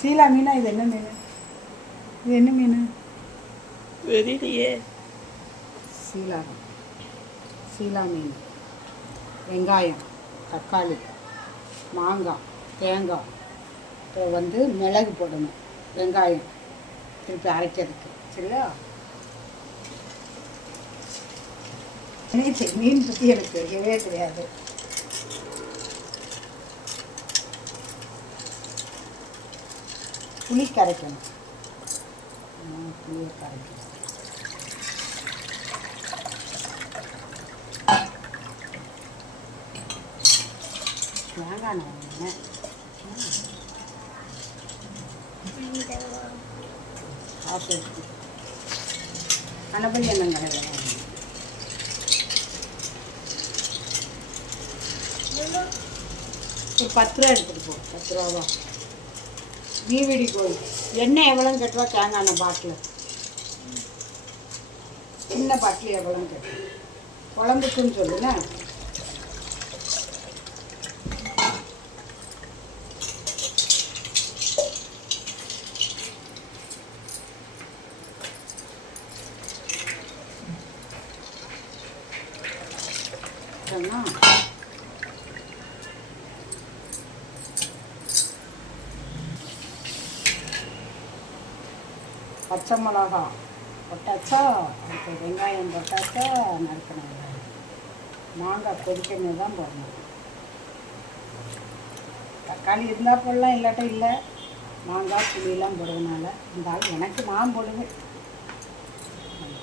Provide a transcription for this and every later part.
சீலா மீனா? இது என்ன மீன்? இது என்ன மீன்? தெரியலையே. சீலா மீன். வெங்காயம், தக்காளி, மாங்காய், தேங்காய், இப்போ மிளகு போடணும், வெங்காயம் திருப்பி அரைக்கிறதுக்கு. சரியா? மீன் பற்றி எனக்கு தெரியவே தெரியாது. புளி கரைக்கணும். புளியை கரைக்கணும். தேங்காய் வாங்கினேன். கணபதி அண்ணன் கடையில் வாங்கினேன். ஒரு 10 ரூபா எடுத்துகிட்டு போ. 10 ரூபா தான். மீவிடி கோயில் எண்ணெய் எவ்வளோன்னு கேட்டுவா. தேங்காய் எண்ணெய் பாட்டில், சின்ன பாட்டில் எவ்வளோன்னு கேட்டு. குழம்புக்குன்னு சொல்லுண்ணே. பச்சை மிளகா போட்டாச்சா, அதுக்கு வெங்காயம் போட்டாச்சா, நறுக்கணும். மாங்காய் கொதிக்கணும் தான் போடணும். தக்காளி இருந்தால் போடலாம், இல்லாட்ட இல்லை. மாங்காய் புளியெல்லாம் போடுறதுனால இருந்தாலும் எனக்கு நான் போடுவேன்.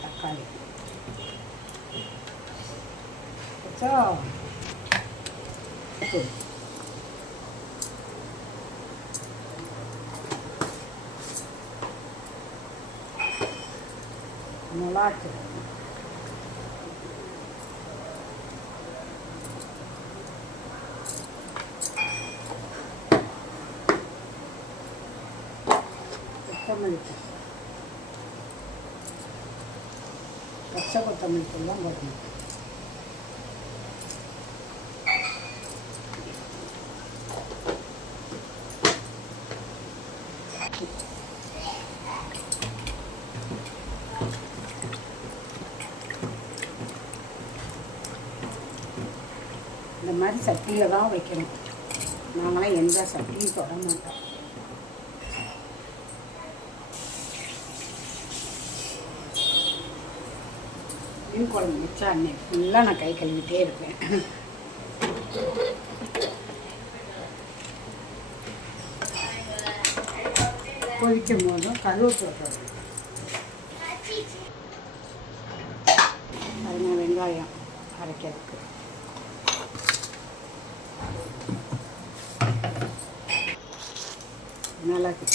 தக்காளி வச்சா மிளகாத்து, கொத்தமல்லி, பச்சை கொத்தமல்லி தூள்லாம் போடணும். இந்த மாதிரி சட்டியில் தான் வைக்கணும். நாங்களாம் எந்த சட்டியும் தொட மாட்டோம். மீன் குழம்பு வச்சா அன்னைக்கு ஃபுல்லாக நான் கை கழுவிட்டே இருப்பேன். கொதிக்கும் போதும் கருவேப்பிலை போடணும். அதுங்க வெங்காயம் அரைக்கிறதுக்கு. மிளகு,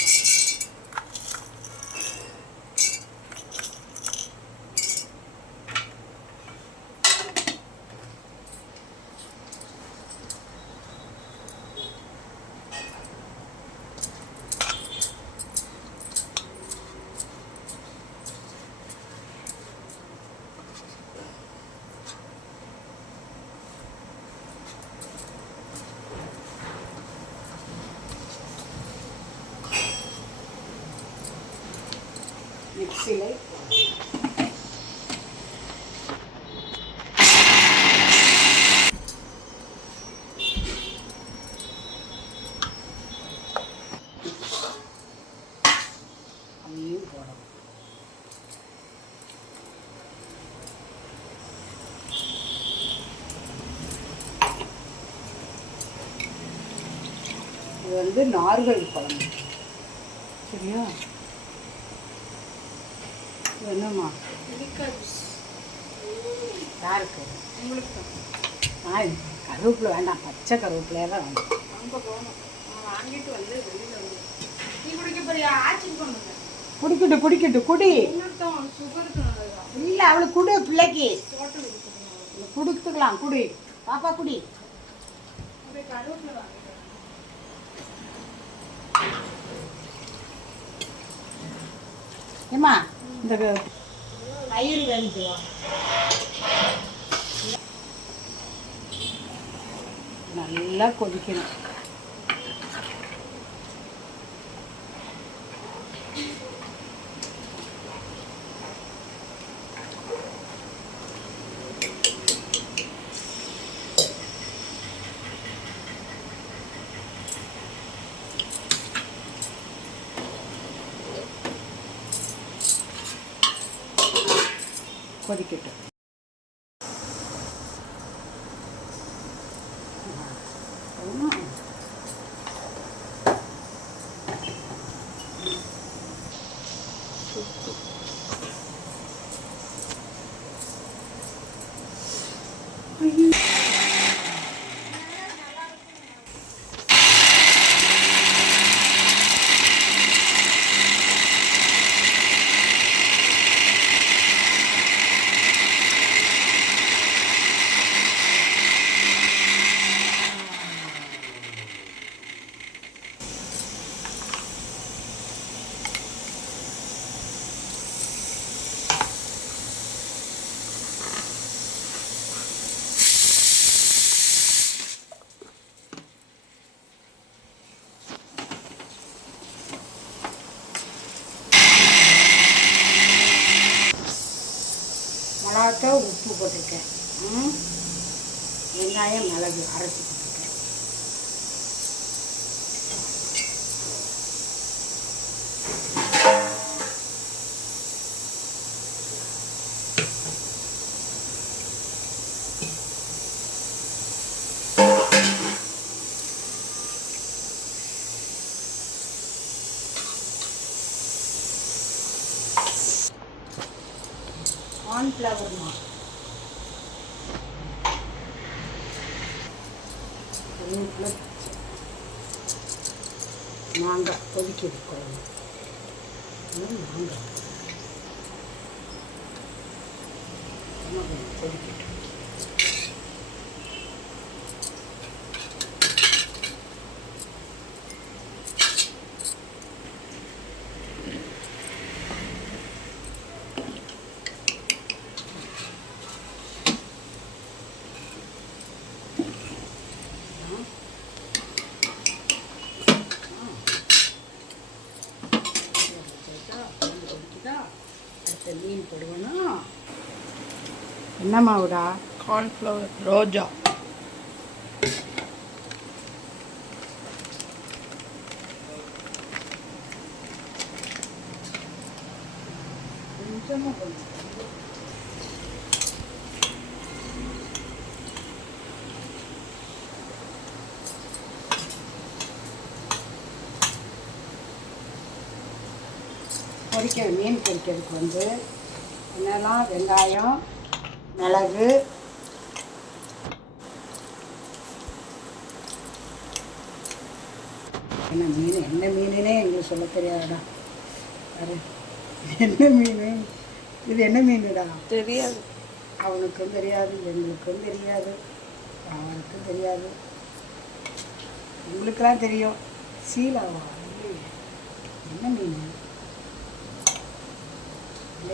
மிக்சியில் அதையும் போடணும். இது நார்கள் குழம்பு. சரியா? என்னம்மா யாருக்கு? உங்களுக்கு. கருவேப்பிலை வேண்டாம், பச்சை கருவேப்பிலையே தான் வேண்டாம். அங்கே போகணும், வாங்கிட்டு வந்து வெளியில் வந்து டீ குடிக்க போறியா? ஆட்சி பண்ணுங்க. குடிக்கட்டும் குடி. இல்லை அவளுக்கு குடு, பிள்ளைக்கு கொடுத்துக்கலாம். குடி பாப்பா, குடி. கருவேப்பிலை ஏம்மா இந்த தயிர் வேணுவா? நல்லா கொதிக்கணும். கொதிக்கட்டும். மிளகாத்தூள் உப்பு போட்டிருக்கேன். வெங்காயம் மிளகு அரைச்சி போட்டிருக்கேன். கார்ன்ஃப்ளவர் மாவு மாங்காய் கொதிக்குது குழம்பு. மாங்காய் கொதிக்கட்டும். அடுத்த மீன் போடுவேன்னா என்ன மாவுடா? கார்ன்ஃப்ளவர் ரோஜா. கொஞ்சமாக கொஞ்சம் மீன் பொரிக்கிறதுக்கு வந்து என்னெல்லாம் வெங்காயம் மிளகு என்ன மீனுன்னே எங்களுக்கு சொல்ல தெரியாதுடா. வேறு என்ன மீன் இது? என்ன மீனுடா? தெரியாது. அவனுக்கும் தெரியாது, எங்களுக்கும் தெரியாது, அவனுக்கும் தெரியாது. உங்களுக்கெல்லாம் தெரியும். சீலாவா? என்ன மீன்?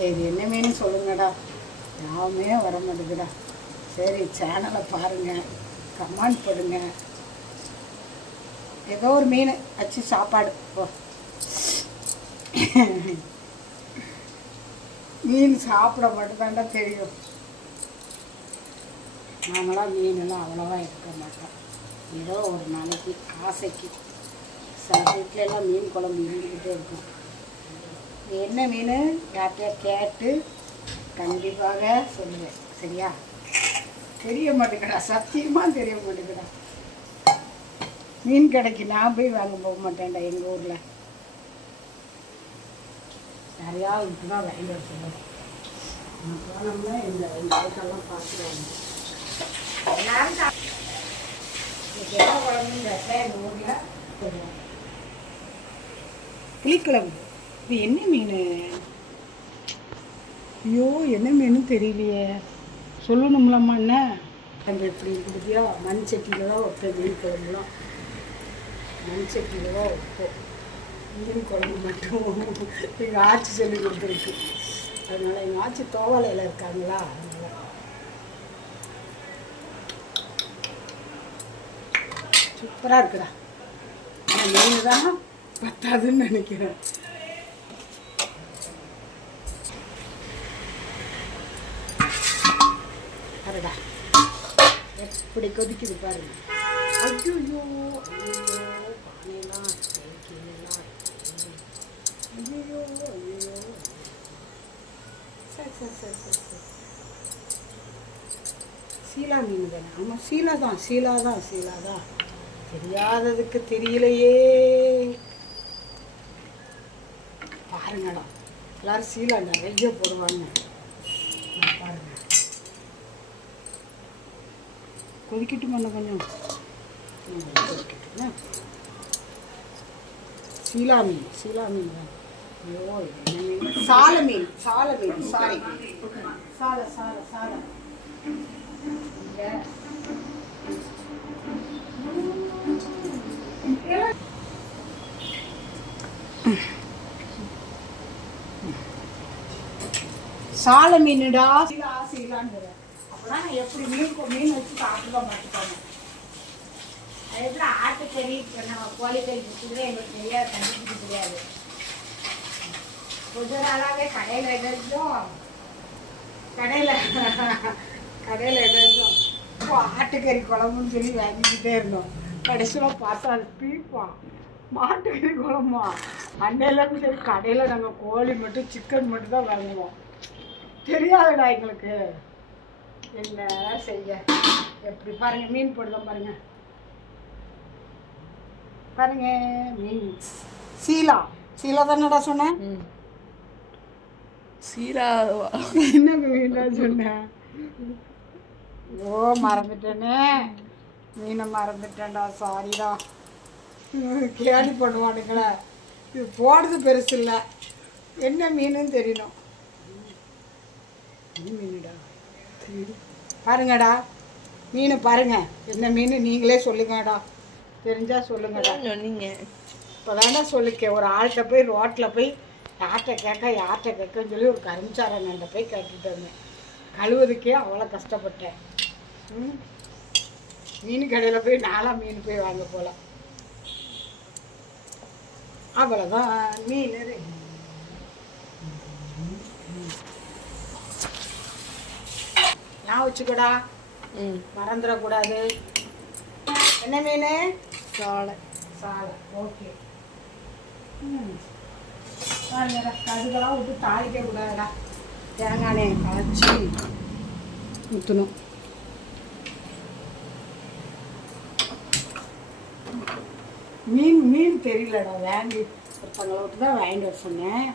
இது என்ன மீன் சொல்லுங்கடா. யாவுமே வர மாட்டேங்குடா. சரி, சேனலை பாருங்கள், கமெண்ட் பண்ணுங்க. ஏதோ ஒரு மீன் வச்சு சாப்பாடு. ஓ, மீன் சாப்பிட மட்டும்தாண்டா தெரியும். நாங்களாம் மீனெல்லாம் அவ்வளோவா எடுக்க மாட்டோம். ஏதோ ஒரு நாளைக்கு ஆசைக்கு. சில வீட்டிலலாம் மீன் குழம்பு இருந்துக்கிட்டே இருக்கும். என்ன மீன் யார்கிட்ட கேட்டு கண்டிப்பாக சொல்லுவேன். சரியா? தெரிய மாட்டேங்கடா, சத்தியமாக தெரிய மாட்டேங்கடா. மீன் கடைக்கு நான் போய் வாங்க போக மாட்டேன்டா. எங்கள் ஊரில் நிறையா இதுக்கு தான் வாங்கி வர சொல்லுவேன். போனோம்னா இந்த ஐட்டெல்லாம் பார்த்துருவாங்க. எல்லாரும் குழம்பு எங்கள் ஊரில் சொல்லுவாங்க. புளிக்குழம்பு. இது என்ன மீன்? ஐயோ, என்ன மீன் தெரியலையே. சொல்லணும்லம்மா. என்ன அங்கே எப்படி கொடுத்தியா? மண் சட்டியில் தான் வைப்பேன் மீன் குழம்புலாம். மண் சட்டியில் தான் வைப்போம். மீன் குழம்பு மட்டும் எங்கள் ஆச்சி சொல்லி கொடுத்துருக்கு. அதனால் எங்கள் ஆச்சி தோவாலையில் இருக்காங்களா, அதனால் சூப்பராக இருக்குடா. ஆனால் மீன் தான் பத்தாதுன்னு நினைக்கிறேன். பாருடா எப்படி கொதிக்குது பாருங்க. ஐயோ ஐயோ, பானையெல்லாம் ஐயோ ஐயோ. சரி சரி சரி சரி சரி. சீலா மீன் தானே? ஆமாம், சீலா தான், சீலா தான், சீலா தான். தெரியாததுக்கு தெரியலையே. பாருங்கடா, எல்லோரும் சீலா நிறைய போடுவாங்க. பாருங்க, கொதிக்கட்டும் பண்ண கொஞ்சம். கொதிக்கட்டும்னா சீலா மீன், சீலா மீன் தான். ஐயோ, என்ன மீன்? சால மீன், சால மீன், சாரி, சால சால சால. சால மீனுடா. சீலா சீலான்னு அப்போனா எப்படி மீன் வச்சு சாப்பிடுவோம் பார்த்துக்கோங்க. அது எப்படி ஆட்டுக்கறி, நம்ம கோழிக்கறி கொடுத்துக்கிறே எங்களுக்கு தெரியாது, கண்டுபிடிக்க தெரியாது. கொஞ்ச நாளாகவே கடையில் எதாச்சும் இப்போ ஆட்டுக்கறி குழம்புன்னு சொல்லி வாங்கிக்கிட்டே இருந்தோம். கடைசியில் பார்த்தா அது பீப்பான் மாட்டுக்கறி குழம்பா. அன்னையிலேருந்து சரி கடையில் நாங்கள் கோழி மட்டும் சிக்கன் மட்டும் தான் வாங்குவோம். தெரியாதுடா எங்களுக்கு என்ன செய்ய. எப்படி பாருங்கள், மீன் போடுதான் பாருங்கள், பாருங்க மீன். சீலா, சீலா தானடா சொன்னேன்? சீலா என்ன மீனா சொன்னேன்? ஓ, மறந்துட்டேனே, மீனை மறந்துட்டேன்டா, சாரிடா. கேலி பண்ணுவானுங்களே, இது போடுறது பெருசு இல்லை, என்ன மீனுன்னு தெரியணும். மீனுடா பாருங்கடா, மீன் பாருங்க, என்ன மீன் நீங்களே சொல்லுங்கடா, தெரிஞ்சால் சொல்லுங்கடா. சொன்னீங்க இப்போ தானே சொல்லிக்க. ஒரு ஆள்கிட்ட போய் ரோட்டில் போய் யார்கிட்ட கேட்கன்னு சொல்லி ஒரு கரும்சாரன்கிட்ட போய் கேட்டுட்டு வந்தேன். கழுவுறதுக்கே அவ்வளோ கஷ்டப்பட்டேன். மீன் கடையில் போய் நாளாக மீன் போய் வாங்க போகல. அவ்வளோதான் மீன். நான் வச்சுக்கடா, மறந்துடக்கூடாது. என்ன மீன்? சாலை. சாலை, ஓகே. கடுகெல்லாம் விட்டு தாளிக்க கூடாதுடா, தேங்காய் எண்ணெயை களைச்சி ஊற்றணும். மீன் தெரியலடா, வாங்கி ஒருத்தங்களை விட்டு தான் வாங்கிட்டு வர சொன்னேன்.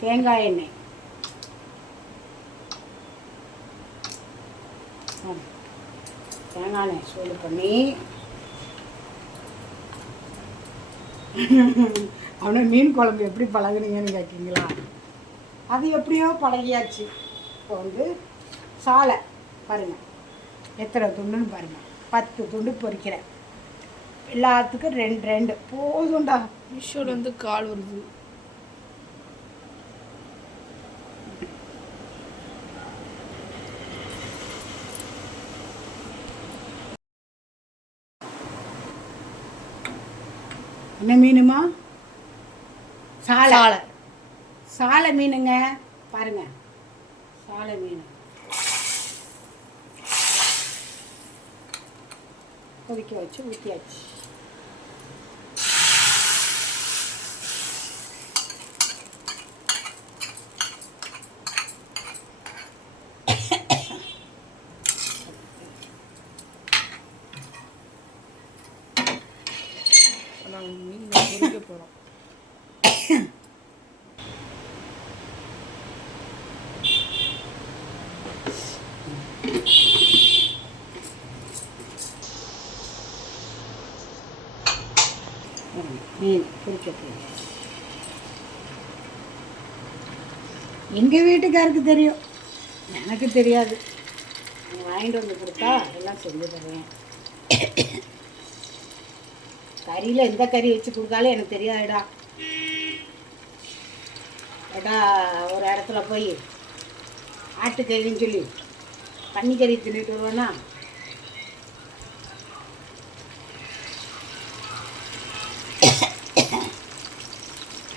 தேங்காய் எண்ணெய் தேங்காய் எண்ணெய் சூடு பண்ணி அவனை மீன் குழம்பு எப்படி பழகுனீங்கன்னு கேட்குறீங்களா? அது எப்படியோ பழகியாச்சு. இப்போ சாலை பாருங்கள், எத்தனை துண்டுன்னு பாருங்கள், 10 துண்டு பொரிக்கிறேன். எல்லாத்துக்கும் 2 போதும்டா. மீஷோலேருந்து கால் வருது. என்ன மீனுமா? சாலை. சாலை மீனுங்க, பாருங்க, சாலை மீன். கொதிக்க வச்சு ஊற்றியாச்சு. நாங்கள் மீன் பொரிக்க போகிறோம். மீன் பொரிக்க போகிறோம். எங்கள் வீட்டுக்காருக்கு தெரியும், எனக்கு தெரியாது. வாங்கிட்டு வந்து கொடுத்தா எல்லாம் செஞ்சு தருவேன். கறியில் எந்த கறி வச்சு கொடுத்தாலும் எனக்கு தெரியாதுடா. ஏடா ஒரு இடத்துல போய் ஆட்டுக்கறின்னு சொல்லி பன்னிக்கறி தின்னுட்டு வருவேன்னா,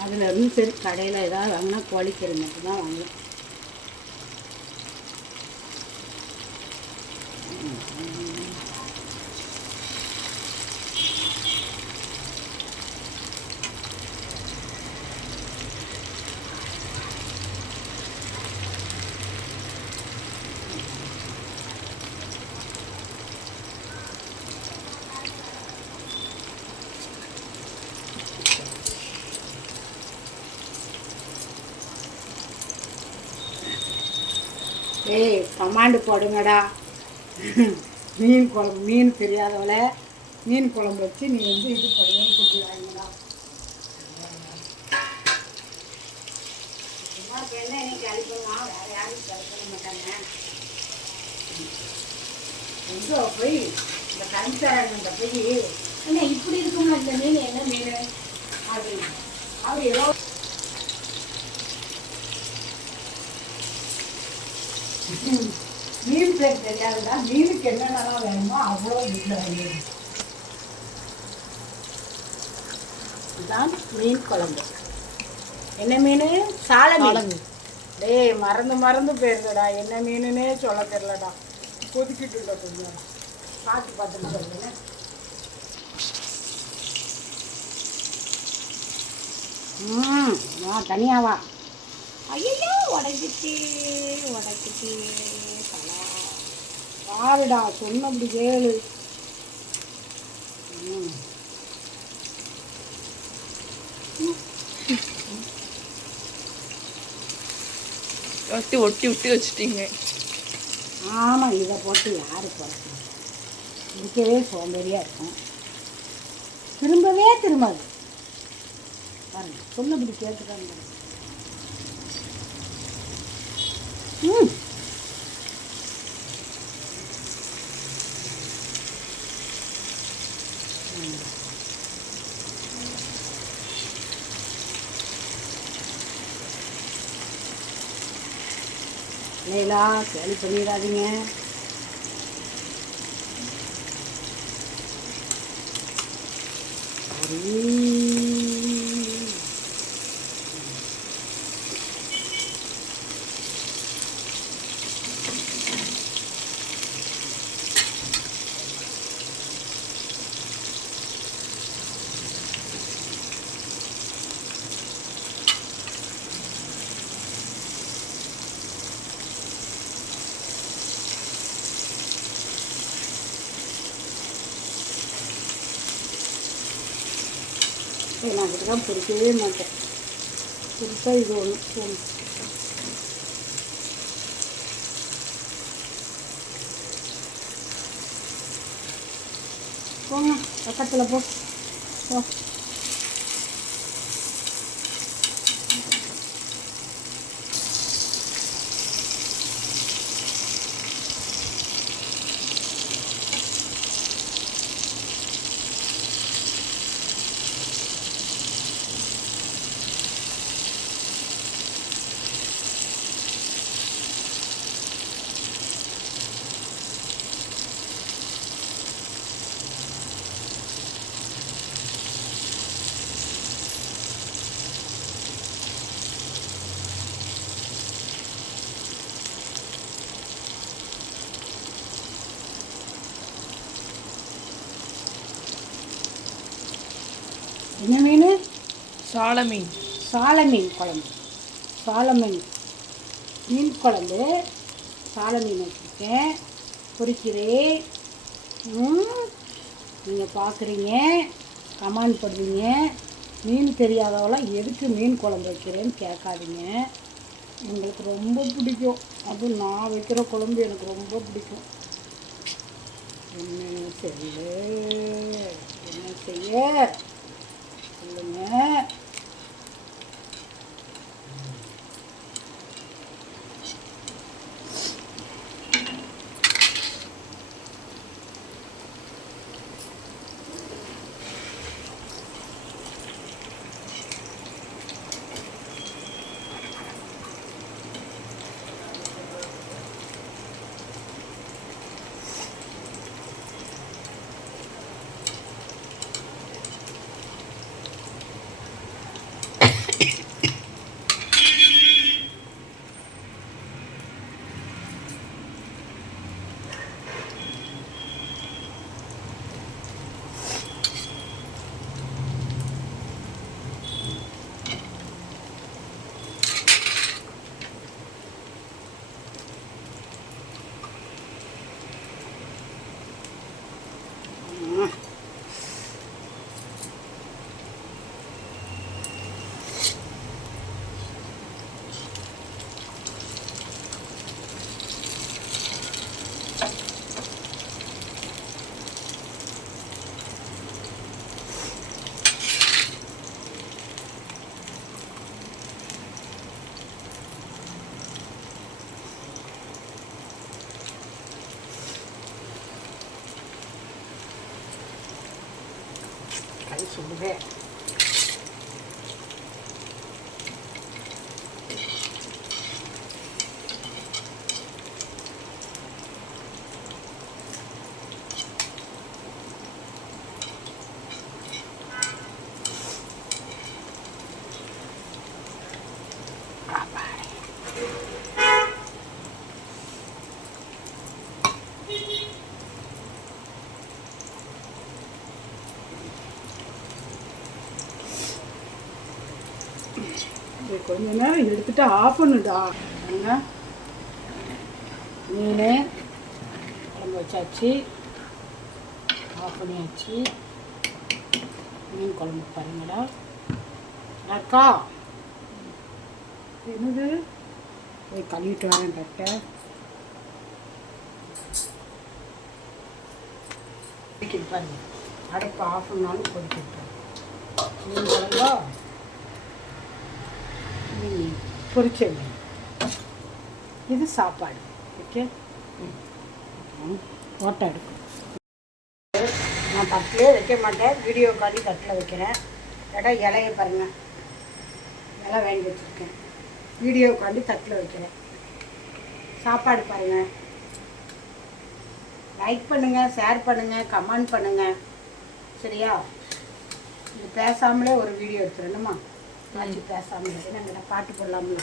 அதில் இருந்து சரி கடையில் ஏதாவது வாங்கினா கோழிக்கறி மட்டும்தான் வாங்குவேன். ஏய் கமாண்டு போடுங்கடா. மீன் குழம்பு, மீன் தெரியாதவள மீன் குழம்பு வச்சு நீ வந்து இது பண்ணுவேன்னு கொடுத்துருவாங்கடா. சும்மா இப்போ என்ன இன்னைக்கு அழிப்போமா, வேறு யாரும் பண்ண மாட்டாங்க. எங்கோ போய் இந்த கருத்தாரங்கிட்ட போய் என்ன இப்படி இருக்குமா இந்த மீன், என்ன மீன் அப்படின்னு அவர் ஏதோ மீன் பேர் தெரியாதுடா. மீனுக்கு என்னென்னலாம் வேணுமோ அவ்வளோ வீட்டில் வேணும். இதுதான் மீன் குழம்பு. என்ன மீன்? சாலை மீன். டேய் மறந்து போயிருந்தடா, என்ன மீனுன்னே சொல்ல தெரியலடா. கொதிக்கிட்டு கொஞ்சம் பார்த்துட்டு சொல்லுங்க. வா தனியாவா. ஐயோ உடைச்சிட்டு தலா பாருடா, சொன்னபடி கேளு. ஒட்டி வச்சுட்டீங்க. ஆமாம், இதை போட்டு யாரு குறைச்சி இருக்கவே சோம்பேறியாக இருக்கும். திரும்பாது பாருங்க, சொன்னபடி கேட்டுக்காங்க. லேலா கேள்வி பண்ணிடாதீங்க. நான் அப்படிதான் பொறிக்கவே மாட்டேன். பொறிச்சா இது ஒன்று போங்க பக்கத்தில் போ. என்ன மீன்? சாலை மீன். சாலை மீன் குழம்பு. மீன் குழம்பு சாலை மீன் வச்சுருக்கேன், பொரிக்கிறேன். நீங்கள் பார்க்குறீங்க, கமெண்ட் பண்ணுவீங்க. மீன் தெரியாதவெல்லாம் எதுக்கு மீன் குழம்பு வைக்கிறேன்னு கேட்காதீங்க. எங்களுக்கு ரொம்ப பிடிக்கும். அதுவும் நான் வைக்கிற குழம்பு எனக்கு ரொம்ப பிடிக்கும். என்ன செய்ய சொல்லுங்க. சுடுதே. கொஞ்ச நேரம் எடுத்துட்டு ஆஃப் பண்ணுடா. மீன் குழம்பு வச்சாச்சு, ஆஃப் பண்ணியாச்சு. மீன் குழம்பு பாருங்கடா. அக்கா என்னது போய் கழுவிட்டு வரேன் கரெக்டை. கொதிக்கிட்டு பாருங்க, அடுப்பு ஆஃப் பண்ணாலும் கொதிக்கிட்டு மீன் குழம்பா. பொரிச்ச மீன் இது சாப்பாடு. ஓகே, ஃபோட்டோ எடுக்கும். நான் தட்டிலே வைக்க மாட்டேன், வீடியோக்காண்டி தட்டில் வைக்கிறேன். இலையை பாருங்கள், இலை வாங்கி வச்சுருக்கேன், வீடியோக்காண்டி தட்டில் வைக்கிறேன். சாப்பாடு பாருங்கள். லைக் பண்ணுங்கள், ஷேர் பண்ணுங்கள், கமெண்ட் பண்ணுங்கள். சரியா? இது பேசாமலே ஒரு வீடியோ எடுத்துடணுமா? ஆச்சு பேசாமல் என்னங்கடா பாட்டு போடலாம்ல.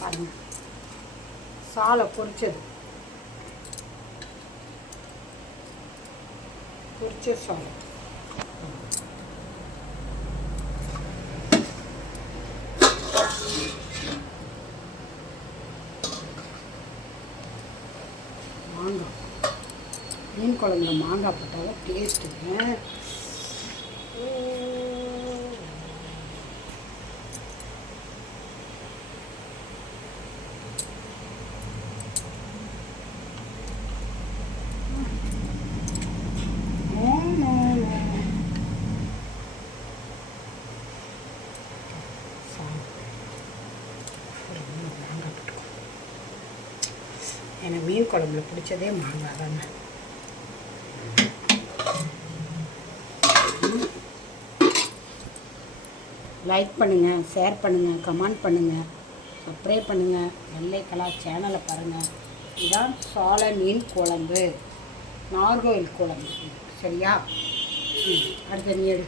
பாருங்க, சாலை பொரிச்சது, பொரிச்ச சாலை. மாங்காய், மீன் குழம்புல மாங்காய் போட்டாலும் டேஸ்ட்டுங்க. எனக்கு மீன் குழம்புல பிடிச்சதே மாங்காய் தாங்க. லைக் பண்ணுங்கள், ஷேர் பண்ணுங்கள், கமெண்ட் பண்ணுங்கள், சப்ஸ்கிரைப் பண்ணுங்கள். வெள்ளை கலர் சேனலை பாருங்கள். இதுதான் சாலை மீன் குழம்பு, நார்கோயில் குழம்பு. சரியா? அடுத்த நீ எடு.